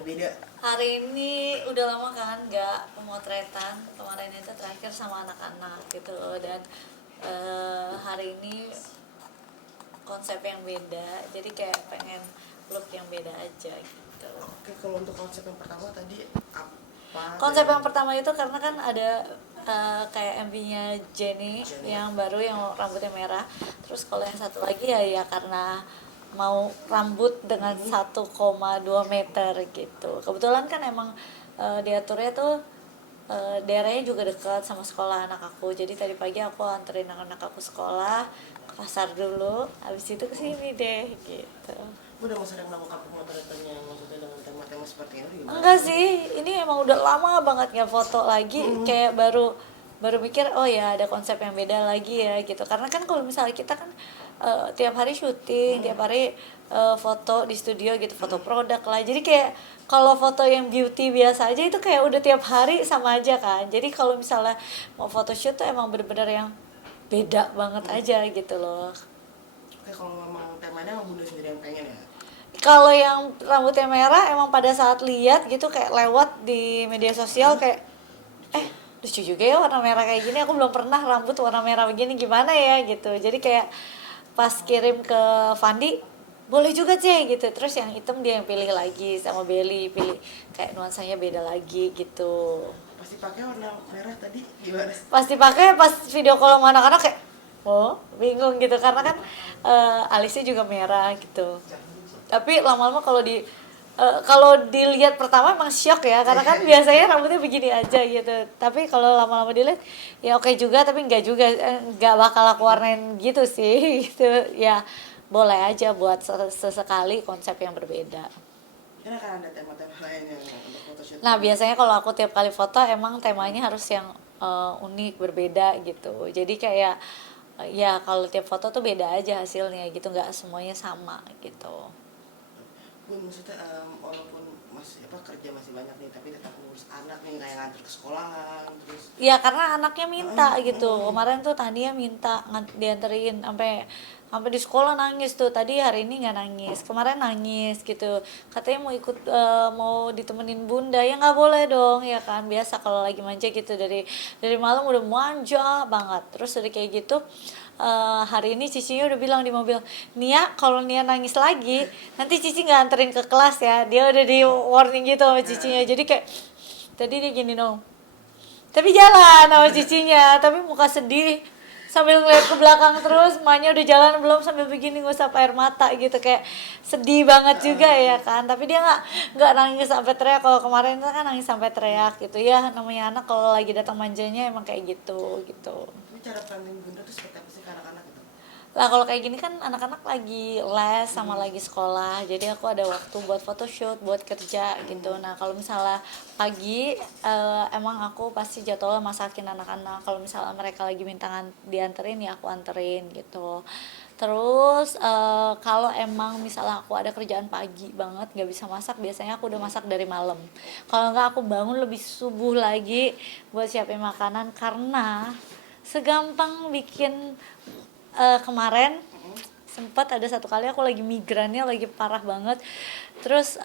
berbeda? Hari ini udah lama kan nggak pemotretan, kemarin itu terakhir sama anak-anak gitu loh. Dan hari ini konsep yang beda, jadi kayak pengen look yang beda aja gitu. Oke, kalau untuk konsep yang pertama tadi apa? Konsep yang pertama itu karena kan ada kayak MV-nya Jennie yang baru yang rambutnya merah. Terus kalau yang satu lagi ya karena mau rambut dengan 1,2 meter gitu. Kebetulan kan emang diaturnya tuh daerahnya juga dekat sama sekolah anak aku. Jadi tadi pagi aku anterin anak aku sekolah, ke pasar dulu, habis itu kesini deh gitu. Udah sering melakukan pemotretan yang maksudnya dengan tema-tema seperti ini gimana? Enggak sih, ini emang udah lama banget nggak foto lagi, kayak baru mikir oh ya ada konsep yang beda lagi ya gitu. Karena kan kalau misalnya kita kan tiap hari syuting, tiap hari foto di studio gitu, foto produk lah. Jadi kayak kalau foto yang beauty biasa aja itu kayak udah tiap hari sama aja kan. Jadi kalau misalnya mau photoshoot tuh emang bener-bener yang beda banget aja gitu loh. Oke, kalau memang temanya emang Bunda sendiri yang pengen ya? Kalau yang rambutnya merah emang pada saat lihat gitu kayak lewat di media sosial kayak lucu juga ya warna merah kayak gini, aku belum pernah rambut warna merah begini, gimana ya gitu. Jadi kayak pas kirim ke Fandi, boleh juga Cek gitu. Terus yang hitam dia yang pilih lagi, sama Belly pilih kayak nuansanya beda lagi gitu. Pasti pakai warna merah tadi gimana? Pasti pakai pas video call sama anak-anak kayak oh bingung gitu karena kan alisnya juga merah gitu. Tapi lama-lama kalau dilihat pertama emang shock ya karena kan biasanya rambutnya begini aja gitu. Tapi kalau lama-lama dilihat ya oke juga, tapi enggak juga, enggak bakal aku warnain gitu sih gitu. Ya boleh aja buat sesekali konsep yang berbeda. Kan akan ada tema-tema lain yang untuk photoshoot. Nah biasanya kalau aku tiap kali foto emang temanya harus yang unik, berbeda gitu. Jadi kayak ya kalau tiap foto tuh beda aja hasilnya gitu, nggak semuanya sama gitu. Bun, maksudnya walaupun kerja masih banyak nih, tapi tetap ngurus anak nih, kayak nganter ke sekolahan terus. Ya karena anaknya minta gitu. Kemarin tuh Tania minta dianterin sampai sampai di sekolah nangis tuh. Tadi hari ini nggak nangis. Kemarin nangis gitu. Katanya mau ikut mau ditemenin Bunda. Ya nggak boleh dong ya kan. Biasa kalau lagi manja gitu dari malam udah manja banget. Terus udah kayak gitu hari ini Cicinya udah bilang di mobil, Nia kalau Nia nangis lagi nanti Cici nggak anterin ke kelas ya. Dia udah di warning gitu sama Cicinya. Jadi kayak tadi dia gini dong, tapi jalan sama Cicinya, tapi muka sedih sambil ngeliat ke belakang terus. Emaknya udah jalan belum sambil begini ngusap air mata gitu, kayak sedih banget juga ya kan. Tapi dia nggak nangis sampai teriak. Kalau kemarin kan nangis sampai teriak gitu ya. Namanya anak kalau lagi datang manjanya emang kayak gitu. Ini cara planning Bunda tuh seperti apa sih ke anak-anak gitu? Lah kalau kayak gini kan anak-anak lagi les sama lagi sekolah, jadi aku ada waktu buat photoshoot, buat kerja gitu. Nah kalau misalnya pagi emang aku pasti jadwal masakin anak-anak. Kalau misalnya mereka lagi minta dianterin ya aku anterin gitu. Terus kalau emang misalnya aku ada kerjaan pagi banget nggak bisa masak, biasanya aku udah masak dari malam. Kalau nggak aku bangun lebih subuh lagi buat siapin makanan, karena segampang bikin kemarin sempat ada satu kali aku lagi migrannya lagi parah banget. Terus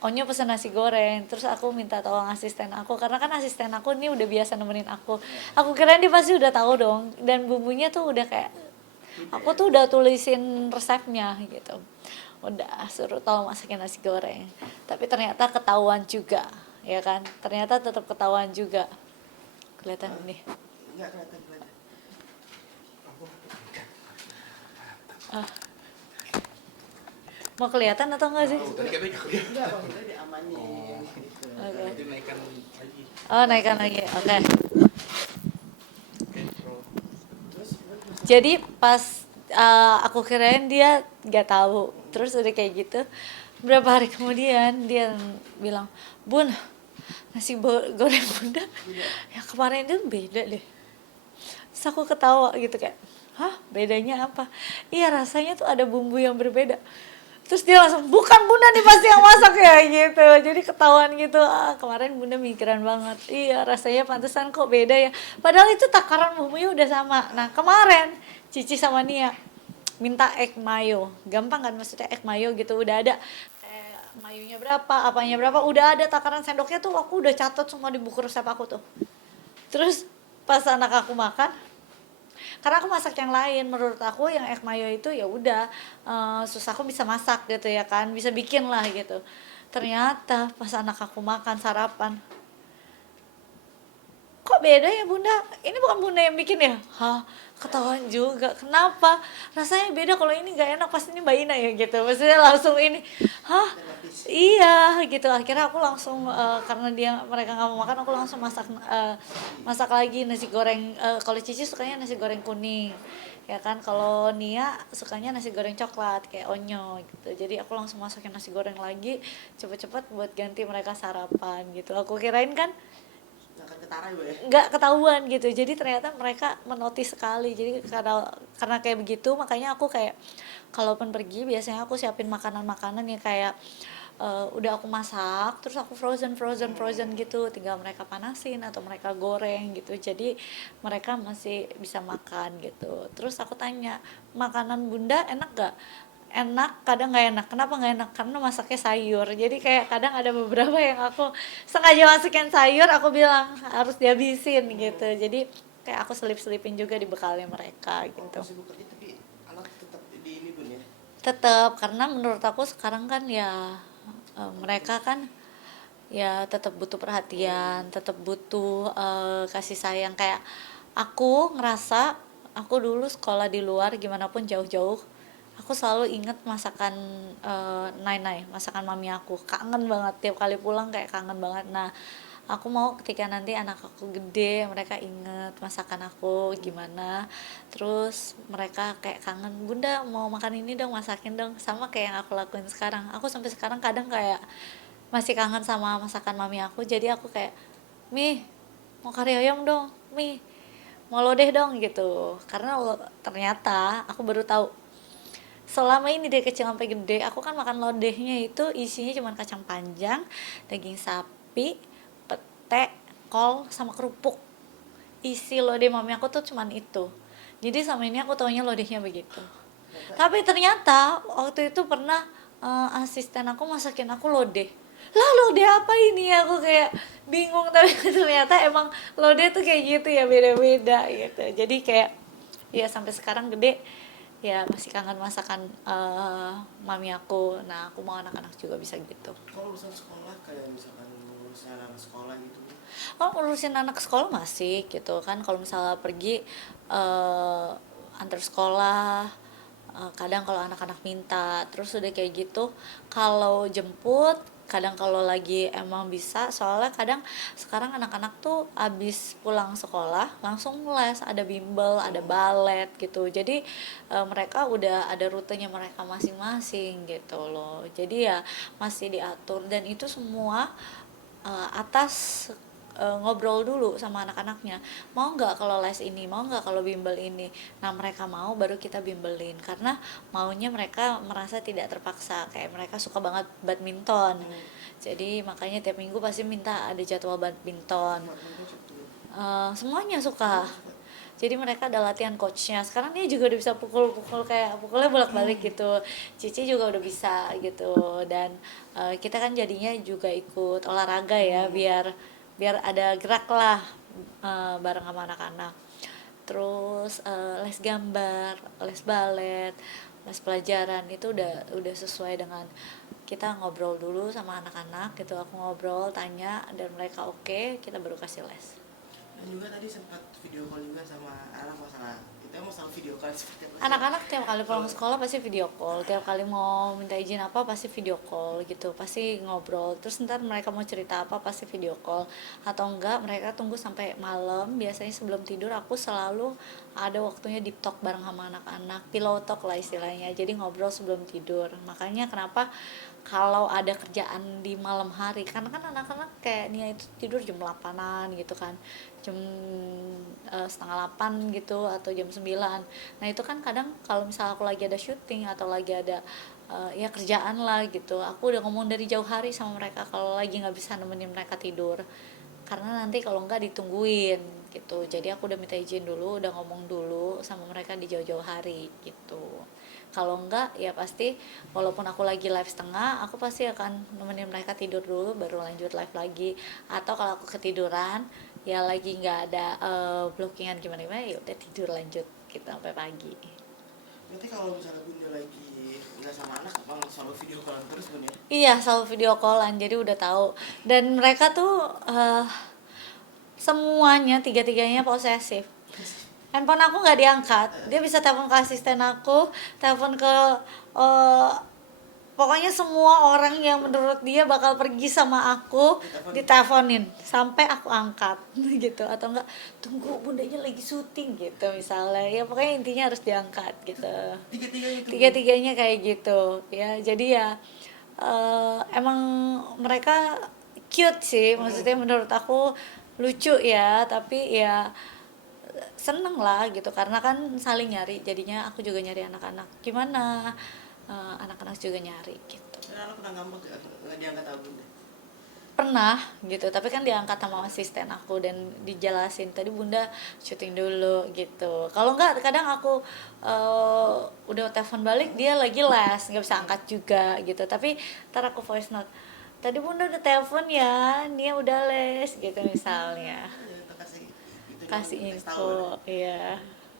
Onyo pesen nasi goreng, terus aku minta tolong asisten aku karena kan asisten aku ini udah biasa nemenin aku kira dia pasti udah tahu dong, dan bumbunya tuh udah kayak aku tuh udah tulisin resepnya gitu, udah suruh tolong masakin nasi goreng. Tapi ternyata ketahuan juga ya kan, ternyata tetap ketahuan juga. Kelihatan nih Enggak kelihatan. mau kelihatan atau enggak sih? Tadi katanya kuliah. Enggak, maksudnya diamanin gitu. Oke. Nanti naikkan lagi. Oh naikkan lagi, oke. Oke, bro. Terus Jadi pas aku kirain dia nggak tahu, terus udah kayak gitu berapa hari kemudian dia bilang, Bun, nasi goreng Bunda yang kemarin itu beda deh. Terus aku ketawa gitu kayak, hah bedanya apa? Iya rasanya tuh ada bumbu yang berbeda. Terus dia langsung, bukan Bunda nih pasti yang masak ya gitu. Jadi ketahuan gitu, kemarin Bunda mikiran banget. Iya rasanya pantesan kok beda ya. Padahal itu takaran bumbunya udah sama. Nah kemarin Cici sama Nia minta egg mayo. Gampang kan maksudnya egg mayo gitu, udah ada mayunya berapa, apanya berapa, udah ada takaran sendoknya tuh, aku udah catat semua di buku resep aku tuh. Terus pas anak aku makan, karena aku masak yang lain, menurut aku yang egg mayo itu ya udah, susah, aku bisa masak gitu ya kan, bisa bikin lah gitu. Ternyata pas anak aku makan sarapan, kok beda ya bunda, ini bukan bunda yang bikin ya, hah, ketahuan juga. Kenapa rasanya beda, kalau ini nggak enak, pasti ini mbak Ina ya gitu, maksudnya langsung ini, hah, Terlapis. iya gitu. Akhirnya aku langsung, karena mereka nggak mau makan, aku langsung masak lagi nasi goreng. Kalau Cici sukanya nasi goreng kuning ya kan, kalau Nia sukanya nasi goreng coklat kayak Onyo gitu. Jadi aku langsung masakin nasi goreng lagi cepet-cepet buat ganti mereka sarapan gitu. Aku kirain kan Nggak akan ketara ya, Bu, ya? nggak ketahuan gitu, jadi ternyata mereka menotis sekali. Jadi karena kayak begitu, makanya aku kayak kalaupun pergi biasanya aku siapin makanan-makanan yang kayak, udah aku masak terus aku frozen gitu, tinggal mereka panasin atau mereka goreng gitu, jadi mereka masih bisa makan gitu. Terus aku tanya, makanan bunda enak gak? Enak, kadang nggak enak. Kenapa nggak enak? Karena masaknya sayur. Jadi kayak kadang ada beberapa yang aku sengaja masukin sayur, aku bilang harus dihabisin gitu. Jadi kayak aku selip-selipin juga di bekalnya mereka Oh, gitu. pas ibu kerja tapi anak tetap di ini Bun ya? Tetap, karena menurut aku sekarang kan ya, mereka kan ya tetap butuh perhatian, tetap butuh, kasih sayang. Kayak aku ngerasa, aku dulu sekolah di luar gimana pun jauh-jauh, aku selalu inget masakan, Nai, masakan mami aku. Kangen banget, tiap kali pulang kayak kangen banget. Nah, aku mau ketika nanti anak aku gede, mereka inget masakan aku gimana. Terus mereka kayak kangen, bunda mau makan ini dong, masakin dong. Sama kayak yang aku lakuin sekarang. Aku sampai sekarang kadang kayak masih kangen sama masakan mami aku. Jadi aku kayak, Mi, mau kari ayam dong, Mi, mau lodeh dong gitu. Karena ternyata aku baru tahu, selama ini dari kecil sampai gede aku kan makan lodehnya itu isinya cuma kacang panjang, daging sapi, pete, kol, sama kerupuk. Isi lodeh mami aku tuh cuman itu. Jadi sama ini aku taunya lodehnya begitu. Tapi ternyata waktu itu pernah, asisten aku masakin aku lodeh. Lah lodeh apa ini? Aku kayak bingung, tapi ternyata emang lodeh tuh kayak gitu ya, beda-beda gitu. Jadi kayak ya sampai sekarang gede ya masih kangen masakan, mami aku. Nah, aku mau anak-anak juga bisa gitu. Kalau urusan sekolah kayak misalkan urusan anak sekolah gitu, Bu. Oh, ngurusin anak sekolah masih gitu kan, kalau misalnya pergi, antar sekolah, kadang kalau anak-anak minta, terus udah kayak gitu kalau jemput, kadang kalau lagi emang bisa, soalnya kadang sekarang anak-anak tuh abis pulang sekolah langsung les, ada bimbel, ada balet gitu. Jadi, mereka udah ada rutenya mereka masing-masing gitu loh, jadi ya masih diatur. Dan itu semua, atas, ngobrol dulu sama anak-anaknya, mau nggak kalau les ini, mau nggak kalau bimbel ini. Nah, mereka mau baru kita bimbelin, karena maunya mereka merasa tidak terpaksa. Kayak mereka suka banget badminton, jadi makanya tiap minggu pasti minta ada jadwal badminton. Teman-teman gitu. Semuanya suka, jadi mereka ada latihan coachnya. Sekarang dia juga udah bisa pukul-pukul, kayak pukulnya bolak-balik gitu. Cici juga udah bisa gitu. Dan, kita kan jadinya juga ikut olahraga ya, biar biar ada gerak lah, bareng sama anak-anak. Terus, les gambar, les balet, les pelajaran itu udah sesuai dengan kita ngobrol dulu sama anak-anak gitu. Aku ngobrol, tanya, dan mereka oke, kita baru kasih les. Dan juga tadi sempat video call juga sama anak masalah kita masalah video call seperti apa sih? Anak-anak tiap kali pulang sekolah pasti video call, tiap kali mau minta izin apa pasti video call gitu, pasti ngobrol. Terus ntar mereka mau cerita apa pasti video call, atau enggak mereka tunggu sampai malam. Biasanya sebelum tidur aku selalu ada waktunya deep talk bareng sama anak-anak, pillow talk lah istilahnya, jadi ngobrol sebelum tidur. Makanya kenapa kalau ada kerjaan di malam hari, karena kan anak-anak kayak Nia itu tidur jam 8-an gitu kan, jam, setengah 8 gitu, atau jam 9. Nah itu kan kadang kalau misalnya aku lagi ada syuting atau lagi ada, ya kerjaan lah gitu, aku udah ngomong dari jauh hari sama mereka kalau lagi nggak bisa nemenin mereka tidur, karena nanti kalau nggak ditungguin gitu. Jadi aku udah minta izin dulu, udah ngomong dulu sama mereka di jauh-jauh hari gitu. Kalau enggak ya pasti walaupun aku lagi live setengah, aku pasti akan nemenin mereka tidur dulu baru lanjut live lagi. Atau kalau aku ketiduran ya lagi nggak ada blockingan gimana ya udah tidur lanjut gitu sampai pagi. Berarti kalau misalnya Bunda lagi nggak sama anak, emang selalu video call terus Bunda? Iya, selalu video callan, jadi udah tahu. Dan mereka tuh semuanya tiga-tiganya posesif. Handphone aku nggak diangkat, dia bisa telepon ke asisten aku, telepon ke eh, pokoknya semua orang yang menurut dia bakal pergi sama aku diteleponin sampai aku angkat gitu, atau enggak tunggu bundanya lagi syuting gitu misalnya, ya pokoknya intinya harus diangkat gitu. Tiga-tiganya itu. Tiga-tiganya kayak gitu ya, jadi ya emang mereka cute sih, maksudnya menurut aku lucu ya, tapi ya seneng lah gitu karena kan saling nyari, jadinya aku juga nyari anak-anak gimana, anak-anak juga nyari gitu. Dan anak pernah ngambek nggak diangkat sama Bunda? Pernah gitu, tapi kan diangkat sama asisten aku dan dijelasin tadi bunda syuting dulu gitu. Kalau enggak kadang aku udah telepon balik dia lagi les nggak bisa angkat juga gitu, tapi ntar aku voice note tadi bunda udah telepon ya, Nia udah les gitu misalnya, Ya, kita kasih itu kasih kasih tahu. info. Iya.